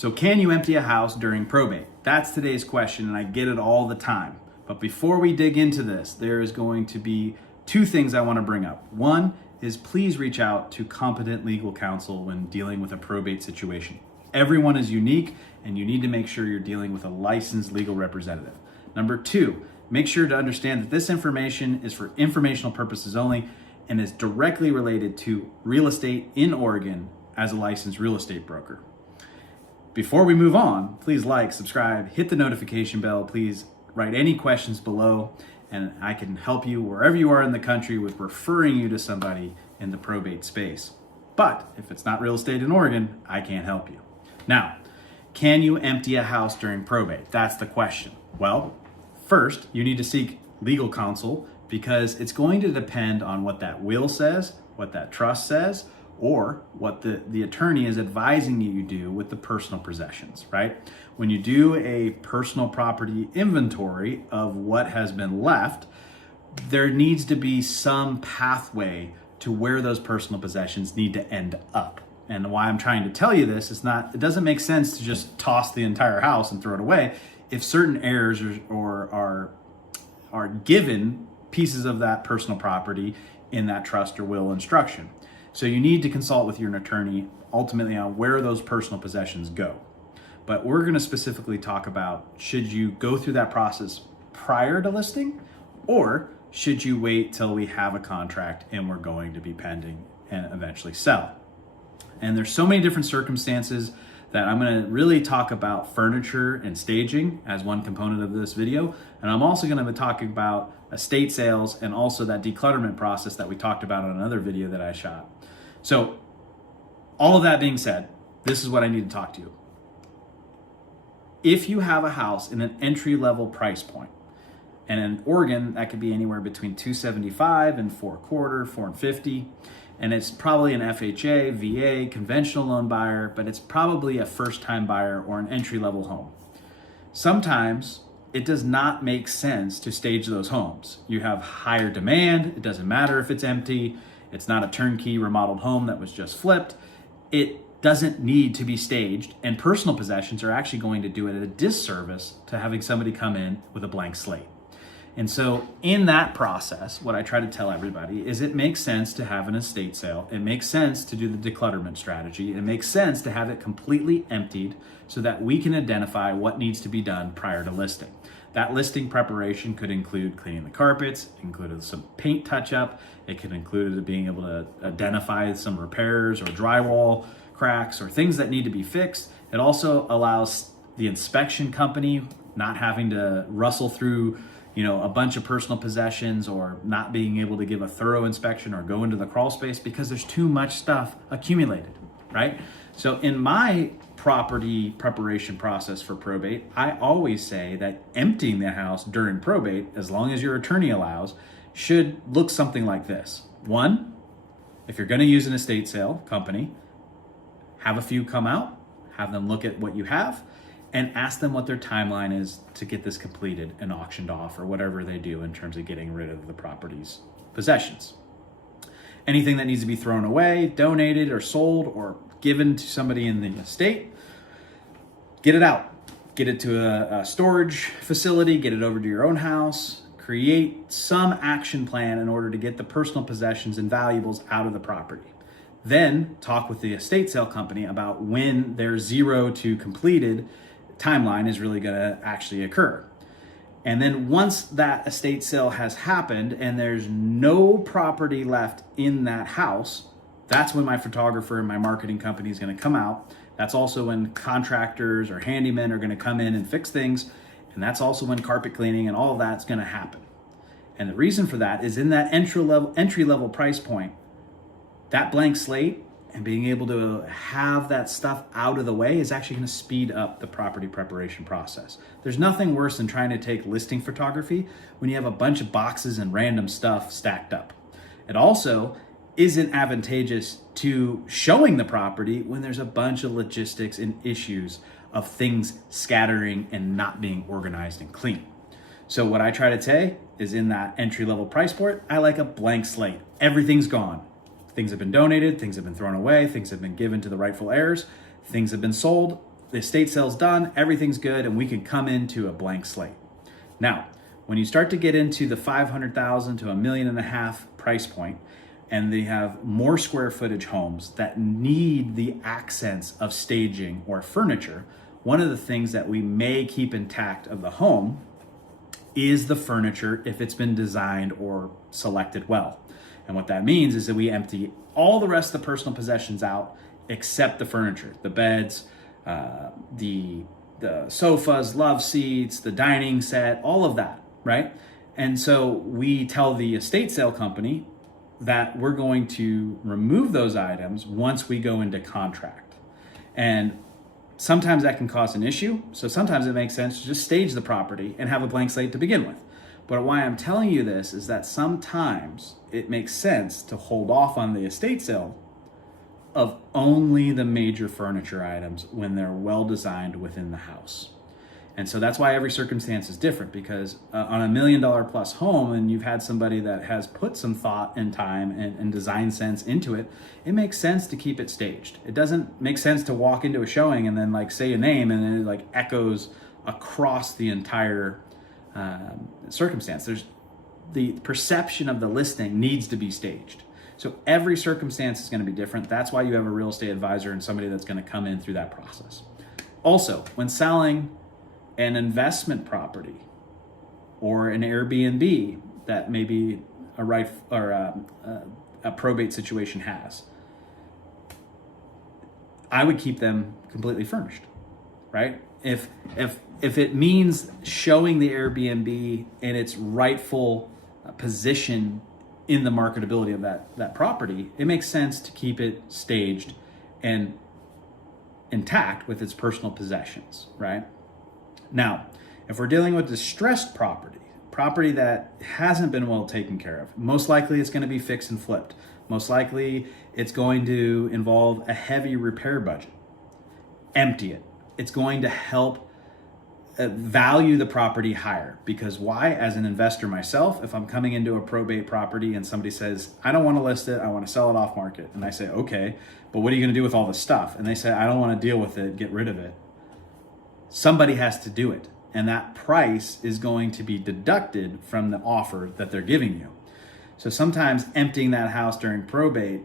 So can you empty a house during probate? That's today's question, and I get it all the time. But before we dig into this, there is going to be two things I want to bring up. One is please reach out to competent legal counsel when dealing with a probate situation. Everyone is unique, and you need to make sure you're dealing with a licensed legal representative. Number two, make sure to understand that this information is for informational purposes only and is directly related to real estate in Oregon as a licensed real estate broker. Before we move on, please like, subscribe, hit the notification bell. Please write any questions below, and I can help you wherever you are in the country with referring you to somebody in the probate space. But if it's not real estate in Oregon, I can't help you. Now, can you empty a house during probate? That's the question. Well, first, you need to seek legal counsel because it's going to depend on what that will says, what that trust says, or what the attorney is advising you do with the personal possessions, right? When you do a personal property inventory of what has been left, there needs to be some pathway to where those personal possessions need to end up. And why I'm trying to tell you this is it doesn't make sense to just toss the entire house and throw it away if certain heirs are given pieces of that personal property in that trust or will instruction. So you need to consult with your attorney ultimately on where those personal possessions go. But we're going to specifically talk about, should you go through that process prior to listing, or should you wait till we have a contract and we're going to be pending and eventually sell? And there's so many different circumstances that I'm going to really talk about furniture and staging as one component of this video. And I'm also going to be talking about estate sales and also that declutterment process that we talked about on another video that I shot. So all of that being said, this is what I need to talk to you. If you have a house in an entry-level price point, and in Oregon, that could be anywhere between $275 and $425, $450, and it's probably an FHA, VA, conventional loan buyer, but it's probably a first-time buyer or an entry-level home. Sometimes it does not make sense to stage those homes. You have higher demand. It doesn't matter if it's empty. It's not a turnkey remodeled home that was just flipped. It doesn't need to be staged, and personal possessions are actually going to do it at a disservice to having somebody come in with a blank slate. And so in that process, what I try to tell everybody is it makes sense to have an estate sale. It makes sense to do the declutterment strategy. It makes sense to have it completely emptied so that we can identify what needs to be done prior to listing. That listing preparation could include cleaning the carpets, include some paint touch-up. It could include being able to identify some repairs or drywall cracks or things that need to be fixed. It also allows the inspection company not having to rustle through a bunch of personal possessions or not being able to give a thorough inspection or go into the crawl space because there's too much stuff accumulated, right? So in my property preparation process for probate, I always say that emptying the house during probate, as long as your attorney allows, should look something like this. One, if you're going to use an estate sale company, have a few come out, have them look at what you have, and ask them what their timeline is to get this completed and auctioned off or whatever they do in terms of getting rid of the property's possessions. Anything that needs to be thrown away, donated, or sold, or given to somebody in the estate, get it out. Get it to a storage facility, get it over to your own house, create some action plan in order to get the personal possessions and valuables out of the property. Then talk with the estate sale company about when their 0 to completed timeline is really going to actually occur. And then once that estate sale has happened and there's no property left in that house, that's when my photographer and my marketing company is going to come out. That's also when contractors or handymen are going to come in and fix things. And that's also when carpet cleaning and all of that's going to happen. And the reason for that is in that entry level price point, that blank slate and being able to have that stuff out of the way is actually going to speed up the property preparation process. There's nothing worse than trying to take listing photography when you have a bunch of boxes and random stuff stacked up. It also isn't advantageous to showing the property when there's a bunch of logistics and issues of things scattering and not being organized and clean. So what I try to say is in that entry-level price point, I like a blank slate. Everything's gone. Things have been donated, things have been thrown away, things have been given to the rightful heirs, things have been sold. the estate sale's done, everything's good, and we can come into a blank slate. Now, when you start to get into the 500,000 to $1.5 million price point, and they have more square footage homes that need the accents of staging or furniture, one of the things that we may keep intact of the home is the furniture if it's been designed or selected well. And what that means is that we empty all the rest of the personal possessions out except the furniture, the beds, the sofas, love seats, the dining set, all of that, right? And so we tell the estate sale company that we're going to remove those items once we go into contract. And sometimes that can cause an issue. So sometimes it makes sense to just stage the property and have a blank slate to begin with. But why I'm telling you this is that sometimes it makes sense to hold off on the estate sale of only the major furniture items when they're well designed within the house. And so that's why every circumstance is different, because on $1 million plus home, and you've had somebody that has put some thought and time and design sense into it, it makes sense to keep it staged. It doesn't make sense to walk into a showing and then like say a name and then it like echoes across the entire circumstance. There's the perception of the listing needs to be staged. So every circumstance is going to be different. That's why you have a real estate advisor and somebody that's going to come in through that process. Also, when selling an investment property or an Airbnb that maybe a probate situation has, I would keep them completely furnished, right? If it means showing the Airbnb in its rightful position in the marketability of that property, it makes sense to keep it staged and intact with its personal possessions, right? Now, if we're dealing with distressed property that hasn't been well taken care of, most likely it's going to be fixed and flipped. Most likely it's going to involve a heavy repair budget. Empty it. It's going to help value the property higher. Because why? As an investor myself, if I'm coming into a probate property and somebody says, I don't want to list it, I want to sell it off market. And I say, okay, but what are you going to do with all this stuff? And they say, I don't want to deal with it, get rid of it. Somebody has to do it. And that price is going to be deducted from the offer that they're giving you. So sometimes emptying that house during probate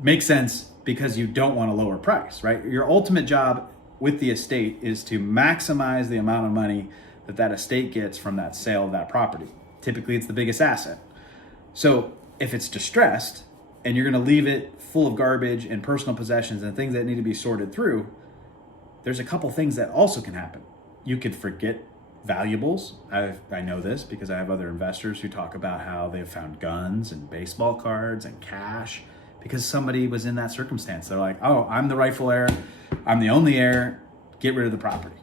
makes sense because you don't want a lower price, right? Your ultimate job with the estate is to maximize the amount of money that estate gets from that sale of that property. Typically, it's the biggest asset. So if it's distressed and you're going to leave it full of garbage and personal possessions and things that need to be sorted through, there's a couple things that also can happen. You could forget valuables. I know this because I have other investors who talk about how they've found guns and baseball cards and cash because somebody was in that circumstance. They're like, oh, I'm the rightful heir. I'm the only heir. Get rid of the property.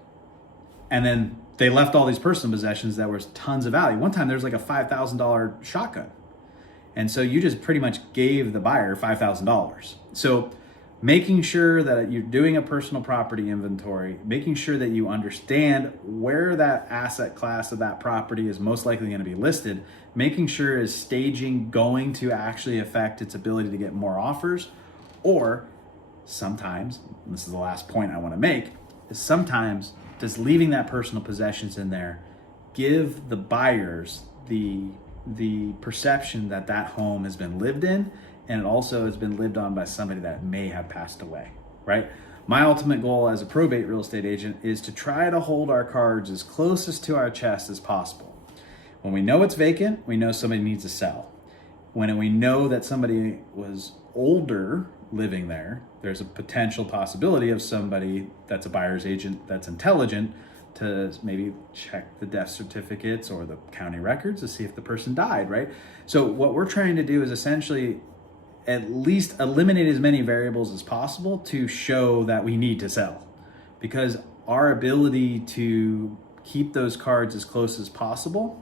And then they left all these personal possessions that was tons of value. One time there was like a $5,000 shotgun. And so you just pretty much gave the buyer $5,000. So making sure that you're doing a personal property inventory, making sure that you understand where that asset class of that property is most likely going to be listed, making sure is staging going to actually affect its ability to get more offers, or sometimes, and this is the last point I want to make, is sometimes just leaving that personal possessions in there give the buyers the perception that that home has been lived in, and it also has been lived on by somebody that may have passed away, right? My ultimate goal as a probate real estate agent is to try to hold our cards as closest to our chest as possible. When we know it's vacant, we know somebody needs to sell. When we know that somebody was older living there, there's a potential possibility of somebody that's a buyer's agent that's intelligent to maybe check the death certificates or the county records to see if the person died, right? So what we're trying to do is essentially at least eliminate as many variables as possible to show that we need to sell, because our ability to keep those cards as close as possible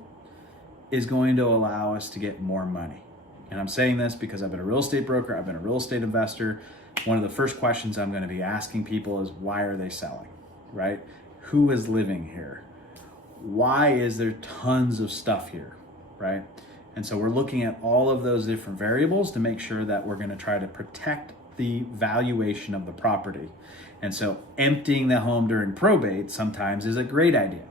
is going to allow us to get more money. And I'm saying this because I've been a real estate broker, I've been a real estate investor. One of the first questions I'm going to be asking people is, why are they selling, right? Who is living here? Why is there tons of stuff here, right? And so we're looking at all of those different variables to make sure that we're going to try to protect the valuation of the property. And so emptying the home during probate sometimes is a great idea.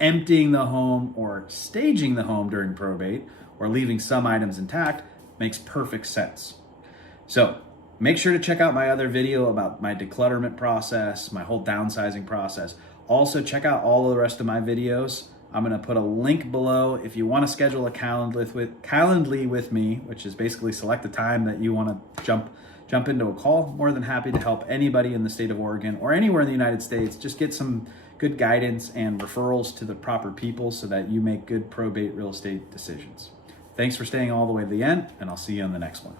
Emptying the home or staging the home during probate or leaving some items intact makes perfect sense. So make sure to check out my other video about my declutterment process, my whole downsizing process. Also check out all of the rest of my videos. I'm gonna put a link below if you wanna schedule a Calendly with me, which is basically select the time that you wanna jump into a call. More than happy to help anybody in the state of Oregon or anywhere in the United States. Just get some good guidance and referrals to the proper people so that you make good probate real estate decisions. Thanks for staying all the way to the end, and I'll see you on the next one.